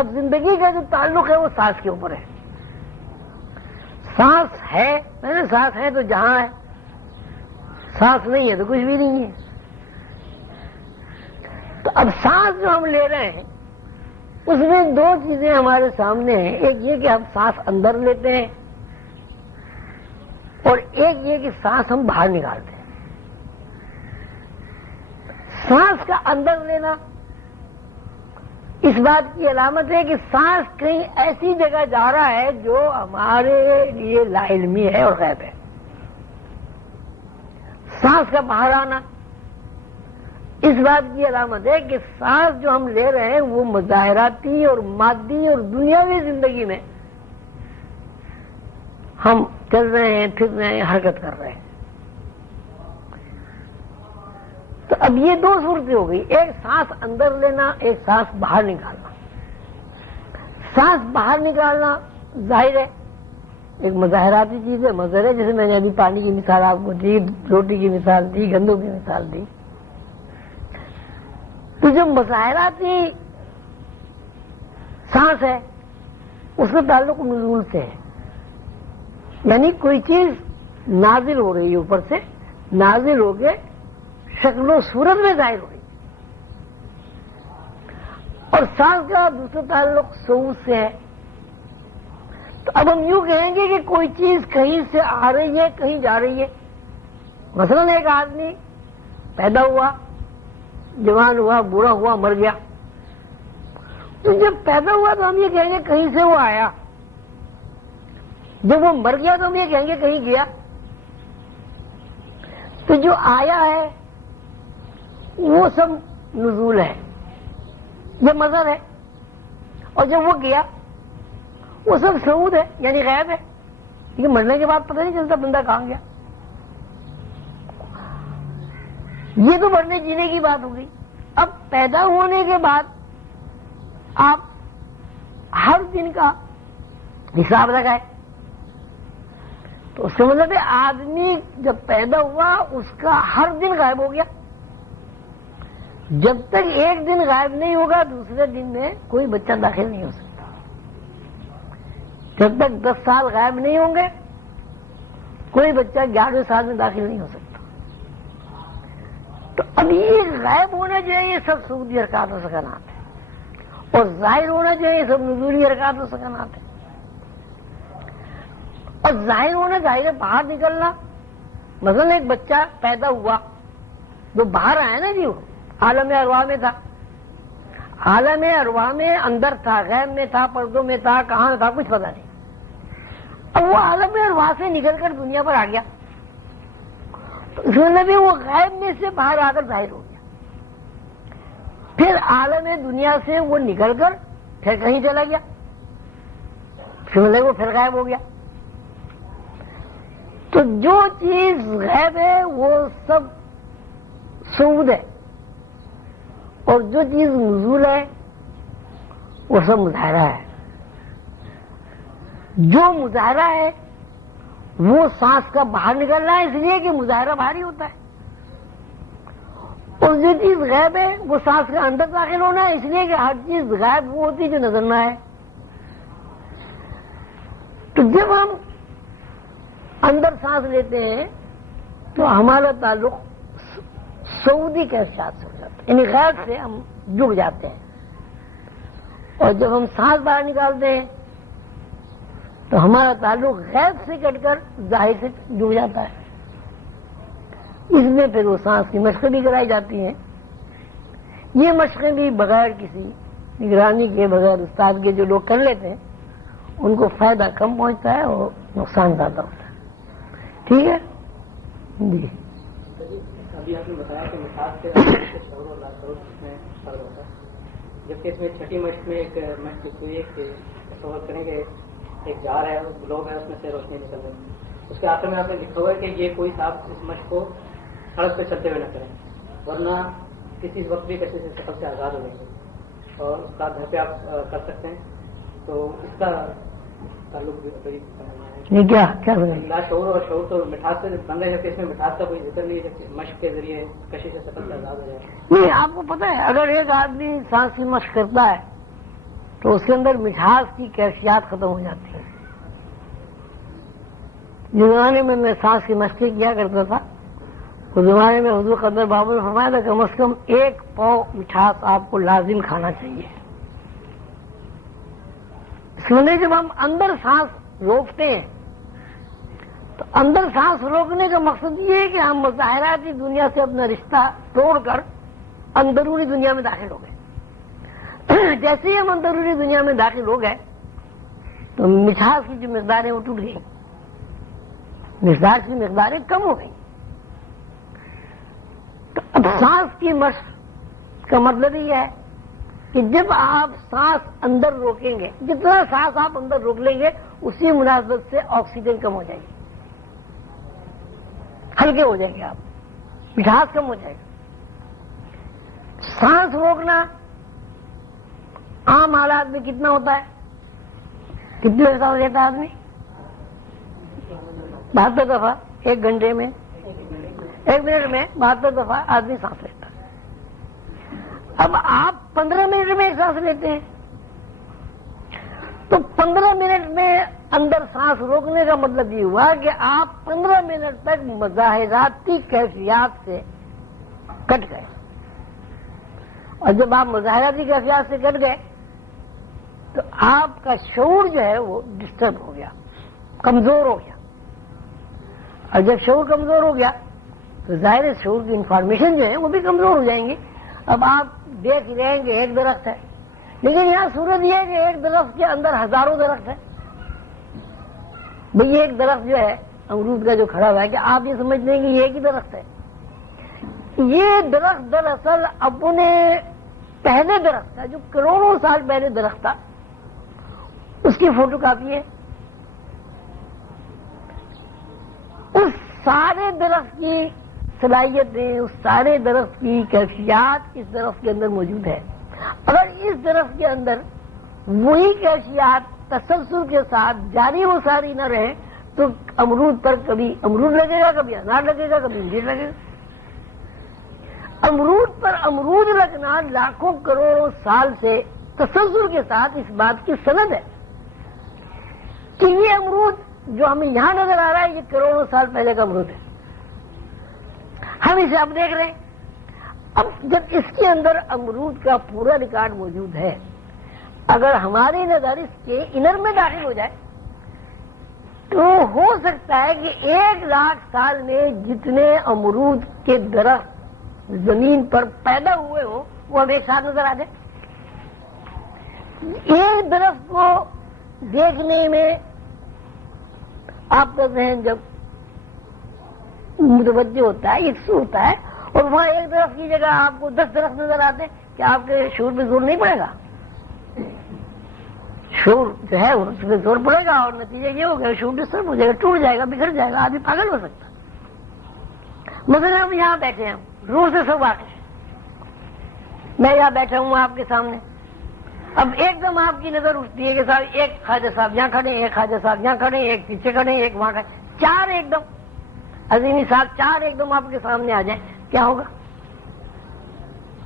اب زندگی کا جو تعلق ہے وہ سانس کے اوپر ہے. سانس ہے، میں نے سانس ہے تو جہاں ہے، سانس نہیں ہے تو کچھ بھی نہیں ہے. تو اب سانس جو ہم لے رہے ہیں اس میں دو چیزیں ہمارے سامنے ہیں. ایک یہ کہ ہم سانس اندر لیتے ہیں اور ایک یہ کہ سانس ہم باہر نکالتے ہیں. سانس کا اندر لینا اس بات کی علامت ہے کہ سانس کہیں ایسی جگہ جا رہا ہے جو ہمارے لیے لا علمی ہے اور غیب ہے. سانس کا باہر آنا اس بات کی علامت ہے کہ سانس جو ہم لے رہے ہیں وہ مظاہراتی اور مادی اور دنیاوی زندگی میں ہم چل رہے ہیں، پھر رہے ہیں، حرکت کر رہے ہیں. تو اب یہ دو صورتیں ہو گئی، ایک سانس اندر لینا، ایک سانس باہر نکالنا. سانس باہر نکالنا ظاہر ہے ایک مظاہراتی چیز ہے، مظہر ہے. جیسے میں نے ابھی پانی کی مثال آپ کو دی، روٹی کی مثال دی، گندوں کی مثال دی. تو جو مظاہراتی سانس ہے اس کا تعلق نزول سے ہے، یعنی کوئی چیز نازل ہو رہی ہے، اوپر سے نازل ہو کے شکل و صورت میں ظاہر ہو رہی ہے. اور سانس کا دوسرا تعلق صعود سے ہے. تو اب ہم یوں کہیں گے کہ کوئی چیز کہیں سے آ رہی ہے، کہیں جا رہی ہے. مثلا ایک آدمی پیدا ہوا، جوان ہوا، بوڑھا ہوا، مر گیا. تو جب پیدا ہوا تو ہم یہ کہیں گے کہیں سے وہ آیا، جب وہ مر گیا تو ہم یہ کہیں گے کہیں گیا. تو جو آیا ہے وہ سب نزول ہے، یہ مظہر ہے. اور جب وہ گیا وہ سب صعود ہے، یعنی غیب ہے. لیکن مرنے کے بعد پتہ نہیں چلتا بندہ کہاں گیا. یہ تو مرنے جینے کی بات ہو گئی. اب پیدا ہونے کے بعد آپ ہر دن کا حساب لگائے تو اس کا مطلب ہے آدمی جب پیدا ہوا اس کا ہر دن غائب ہو گیا. جب تک ایک دن غائب نہیں ہوگا دوسرے دن میں کوئی بچہ داخل نہیں ہو سکتا. جب تک 10 سال غائب نہیں ہوں گے کوئی بچہ 11ویں سال میں داخل نہیں ہو سکتا. تو اب یہ غائب ہونا چاہیے سب صعودی حرکات و سکنات ہے، اور ظاہر ہونا چاہیے سب نزولی حرکات و سکنات ہے. اور ظاہر ہونا چاہیے باہر نکلنا. مثلا ایک بچہ پیدا ہوا جو باہر آیا نا جی، وہ عالم ارواح میں تھا. عالم ارواح میں اندر تھا، غیب میں تھا، پردوں میں تھا، کہاں تھا کچھ پتہ نہیں. اب وہ عالم ارواح سے نکل کر دنیا پر آ گیا تو اس میں بھی وہ غیب میں سے باہر آ کر ظاہر ہو گیا. پھر عالم دنیا سے وہ نکل کر پھر کہیں چلا گیا، پھر وہ پھر غائب ہو گیا. تو جو چیز غیب ہے وہ سب صعود ہے، اور جو چیز نزول ہے وہ سب مظاہرہ ہے. جو مظاہرہ ہے وہ سانس کا باہر نکلنا ہے، اس لیے کہ مظاہرہ بھاری ہوتا ہے. اور جو چیز غیب ہے وہ سانس کا اندر داخل ہونا ہے، اس لیے کہ ہر چیز غیب وہ ہوتی ہے جو نظر نہ ہے. تو جب ہم اندر سانس لیتے ہیں تو ہمارا تعلق صعودی کیفیات سے ہو جاتا ہے، یعنی غیب سے ہم جڑ جاتے ہیں. اور جب ہم سانس باہر نکالتے ہیں تو ہمارا تعلق غیب سے کٹ کر ظاہر سے جڑ جاتا ہے. اس میں پھر وہ سانس کی مشقیں بھی کرائی جاتی ہیں. یہ مشقیں بھی بغیر کسی نگرانی کے، بغیر استاد کے جو لوگ کر لیتے ہیں ان کو فائدہ کم پہنچتا ہے اور نقصان زیادہ ہوتا ہے. ٹھیک ہے جی. ابھی آپ نے بتایا کہ مٹھاس سے شعور اور لاشعور میں فرق ہوتا ہے، جبکہ اس میں چھٹی مشق میں ایک مشق ہوئی ہے کہ تصور کریں کہ ایک جار ہے، گلوب ہے، اس میں سے روشنی نکل رہی ہے. اس کے آخر میں آپ نے لکھا ہوا ہے کہ یہ کوئی صاحب اس مشق کو سڑک پہ چلتے ہوئے نہ کریں، ورنہ کسی وقت بھی کسی سے سفر سے آزاد ہو جائیں گے، اور اس کا گھر پہ آپ کر سکتے ہیں. تو اس کا تعلق بھی نہیں کیا لاشعور اور شعور تو مٹھاس سے بن رہے ہیں، اس میں مٹھاس کا کوئی ذکر نہیں ہے، مشق کے ذریعے کشش سے سفر سے آزاد ہو جائے. نہیں، آپ کو پتہ ہے اگر ایک آدمی سانس کی مشق کرتا ہے تو اس کے اندر مٹھاس کی کیفیات ختم ہو جاتی ہیں. جس زمانے میں سانس کی مشقیں کیا کرتا تھا اس زمانے میں حضور قدر بابو نے فرمایا تھا کم از کم 1 پاؤ مٹھاس آپ کو لازم کھانا چاہیے. اس لیے جب ہم اندر سانس روکتے ہیں تو اندر سانس روکنے کا مقصد یہ ہے کہ ہم مظاہراتی دنیا سے اپنا رشتہ توڑ کر اندرونی دنیا میں داخل ہو گئے. جیسے ہی ہم اندرونی دنیا میں داخل ہو گئے تو مٹھاس کی جو مقداریں وہ ٹوٹ گئی، مٹھاس کی مقداریں کم ہو گئی. تو اب سانس کی مشق کا مطلب یہ ہے کہ جب آپ سانس اندر روکیں گے، جتنا سانس آپ اندر روک لیں گے اسی مناسبت سے آکسیجن کم ہو جائے گی، ہلکے ہو جائیں گے آپ، مٹھاس کم ہو جائے گا. سانس روکنا عام حالات میں کتنا ہوتا ہے؟ کتنے دفعہ لیتا ہے آدمی؟ 72 دفعہ 1 گھنٹے میں، 1 منٹ میں 72 دفعہ آدمی سانس لیتا ہے. اب آپ 15 منٹ میں ایک سانس لیتے ہیں تو 15 منٹ میں اندر سانس روکنے کا مطلب یہ ہوا کہ آپ 15 منٹ تک مظاہراتی کیفیات سے کٹ گئے. اور جب آپ مظاہراتی کیفیات سے کٹ گئے تو آپ کا شعور جو ہے وہ ڈسٹرب ہو گیا، کمزور ہو گیا. اور جب شعور کمزور ہو گیا تو ظاہر ہے شعور کی انفارمیشن جو ہے وہ بھی کمزور ہو جائیں گی. اب آپ دیکھ رہے ہیں کہ ایک درخت ہے، لیکن یہاں صورت یہ ہے کہ ایک درخت کے اندر ہزاروں درخت ہے. بھئی ایک درخت جو ہے امرود کا جو کھڑا ہوا ہے کہ آپ یہ سمجھتے ہیں کہ یہ ایک ہی درخت ہے. یہ درخت دراصل اپنے پہلے درخت تھا جو کروڑوں سال پہلے درخت تھا، اس کی فوٹو کاپی ہے. اس سارے درخت کی صلاحیتیں، اس سارے درخت کی کیفیات اس درخت کے اندر موجود ہے. اگر اس درخت کے اندر وہی کیفیات تسلسل کے ساتھ جاری و ساری نہ رہے تو امرود پر کبھی امرود لگے گا، کبھی انار لگے گا، کبھی انجیر لگے گا. امرود پر امرود لگنا لاکھوں کروڑوں سال سے تسلسل کے ساتھ اس بات کی سند ہے کہ یہ امرود جو ہمیں یہاں نظر آ رہا ہے یہ کروڑوں سال پہلے کا امرود ہے. ہم اسے اب دیکھ رہے ہیں. اب جب اس کے اندر امرود کا پورا ریکارڈ موجود ہے، اگر ہماری نظر اس کے انر میں داخل ہو جائے تو ہو سکتا ہے کہ 1,00,000 سال میں جتنے امرود کے درخت زمین پر پیدا ہوئے ہوں وہ ہمیں ایک ساتھ نظر آ جائے. ایک درخت کو دیکھنے میں آپ کا ذہن جب متوجہ ہوتا ہے، یکسو ہوتا ہے، اور وہاں ایک درخت کی جگہ آپ کو 10 درخت نظر آتے ہیں، کہ آپ کے شعور پہ زور نہیں پڑے گا؟ شعور جو ہے اس پہ زور پڑے گا اور نتیجہ یہ ہوگا شعور ڈسٹرب ہو جائے گا، ٹوٹ جائے گا، بگڑ جائے گا، آدمی پاگل ہو سکتا. مثلا ہم یہاں بیٹھے ہیں، روح سے سب واقف ہے. میں یہاں بیٹھا ہوں آپ کے سامنے، اب ایک دم آپ کی نظر اٹھتی ہے کہ صاحب ایک خواجہ صاحب یہاں کھڑے ہیں، ایک خواجہ صاحب یہاں کھڑے ہیں، ایک پیچھے کھڑے ہیں، ایک وہاں کھڑے، 4 ایک دم عظیمی صاحب 4 ایک دم آپ کے سامنے آ جائیں، کیا ہوگا؟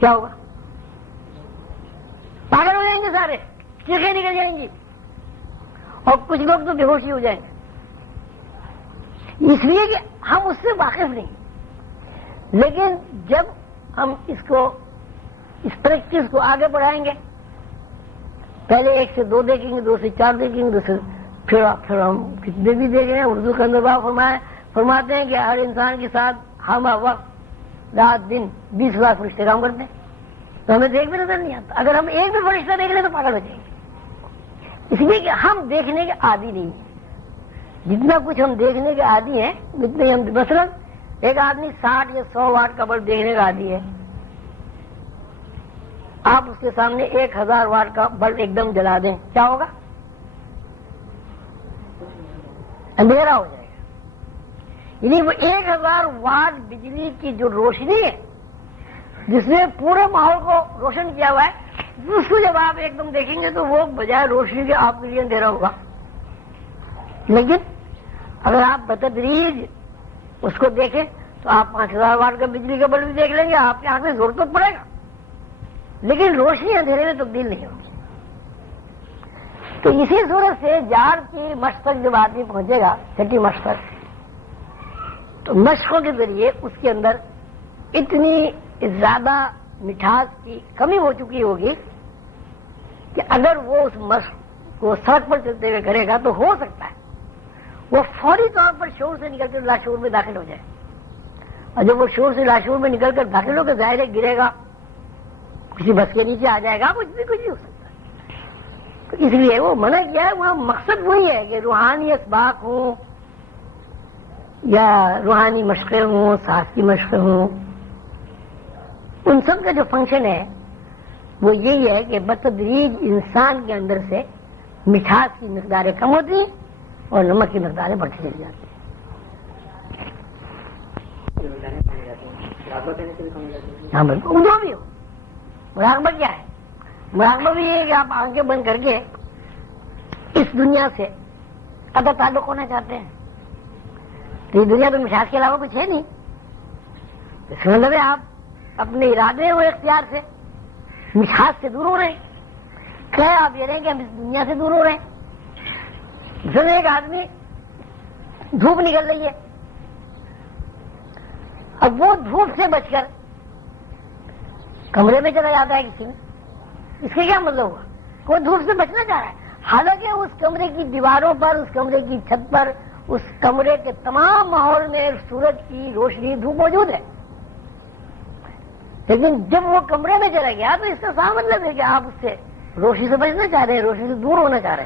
کیا ہوگا؟ پاگل ہو جائیں گے سارے، چیخیں نکل جائیں گی، اور کچھ لوگ تو بے ہوشی ہو جائیں گے. اس لیے کہ ہم اس سے واقف نہیں. لیکن جب ہم اس پریکٹس کو آگے بڑھائیں گے، پہلے 1 سے 2 دیکھیں گے، 2 سے 4 دیکھیں گے، 2 سے پھر ہم کتنے بھی دیکھ رہے ہیں. اردو کے اندر بات فرماتے ہیں کہ ہر انسان کے ساتھ ہم وقت رات دن 20 لاکھ فرشتے کام کرتے ہیں، تو ہمیں دیکھ بھی نظر نہیں آتا. اگر ہم ایک بھی فرشتہ دیکھ لیں تو پاگل ہو جائیں گے. اس لیے کہ ہم دیکھنے کے عادی نہیں ہیں. جتنا کچھ ہم دیکھنے کے عادی ہیں اتنے ہم، مثلا ایک آدمی 60 یا 100 واٹ کا بلب دیکھنے کا عادی ہے، آپ اس کے سامنے 1000 واٹ کا بلب ایک دم جلا دیں، کیا ہوگا؟ اندھیرا ہو جائے گا. یعنی وہ 1000 واٹ بجلی کی جو روشنی ہے جس نے پورے ماحول کو روشن کیا ہوا ہے، اس کو جب آپ ایک دم دیکھیں گے تو وہ بجائے روشنی کے آپ کے لیے اندھیرا ہوگا. لیکن اگر آپ بتدریج اس کو دیکھیں تو آپ 5000 واٹ کا بجلی کا بلب بھی دیکھ لیں گے، آپ کے ہاتھ میں زور تو پڑے گا، لیکن روشنی اندھیرے میں تبدیل نہیں ہوگی. تو اسی صورت سے جار کی مشق تک جب آدمی پہنچے گا، چھٹی مشق تک، تو مشقوں کے ذریعے اس کے اندر اتنی زیادہ مٹھاس کی کمی ہو چکی ہوگی کہ اگر وہ اس مشق کو سڑک پر چلتے ہوئے کرے گا تو ہو سکتا ہے وہ فوری طور پر شعور سے نکل کر لاشعور میں داخل ہو جائے، اور جب وہ شعور سے لاشعور میں نکل کر داخل ہو کر ظاہر ہے گرے گا، کسی بس کے نیچے آ جائے گا، کچھ بھی ہو سکتا ہے۔ تو اس لیے وہ منع کیا ہے، وہاں مقصد وہی ہے کہ روحانی اسباق ہوں یا روحانی مشقیں ہوں، سانس کی مشقیں ہوں، ان سب کا جو فنکشن ہے وہ یہی ہے کہ بتدریج انسان کے اندر سے مٹھاس کی مقداریں کم ہوتی ہیں اور نمک کی مقداریں بڑھتی چلی جاتی ہیں۔ ہاں بالکل، جو بھی ہو، مراقبہ کیا ہے؟ مراقبہ بھی یہ ہے کہ آپ آنکھیں بند کر کے اس دنیا سے قطع تعلق ہونا چاہتے ہیں، تو یہ دنیا تو مٹھاس کے علاوہ کچھ ہے نہیں، اس کا مطلب ہے آپ اپنے ارادے و اختیار سے مٹھاس سے دور ہو رہے ہیں۔ کیا آپ یہ رہے کہ ہم اس دنیا سے دور ہو رہے ہیں؟ جب ایک آدمی دھوپ نکل رہی ہے، اب وہ دھوپ سے بچ کر کمرے میں چلا جاتا ہے کسی میں، اس کا کیا مطلب ہوا؟ وہ دھوپ سے بچنا چاہ رہا ہے، حالانکہ اس کمرے کی دیواروں پر، اس کمرے کی چھت پر، اس کمرے کے تمام ماحول میں سورج کی روشنی، دھوپ موجود ہے، لیکن جب وہ کمرے میں چلا گیا تو اس کا صاف مطلب ہے کہ آپ اس سے روشنی سے بچنا چاہ رہے ہیں، روشنی سے دور ہونا چاہ رہے ہیں۔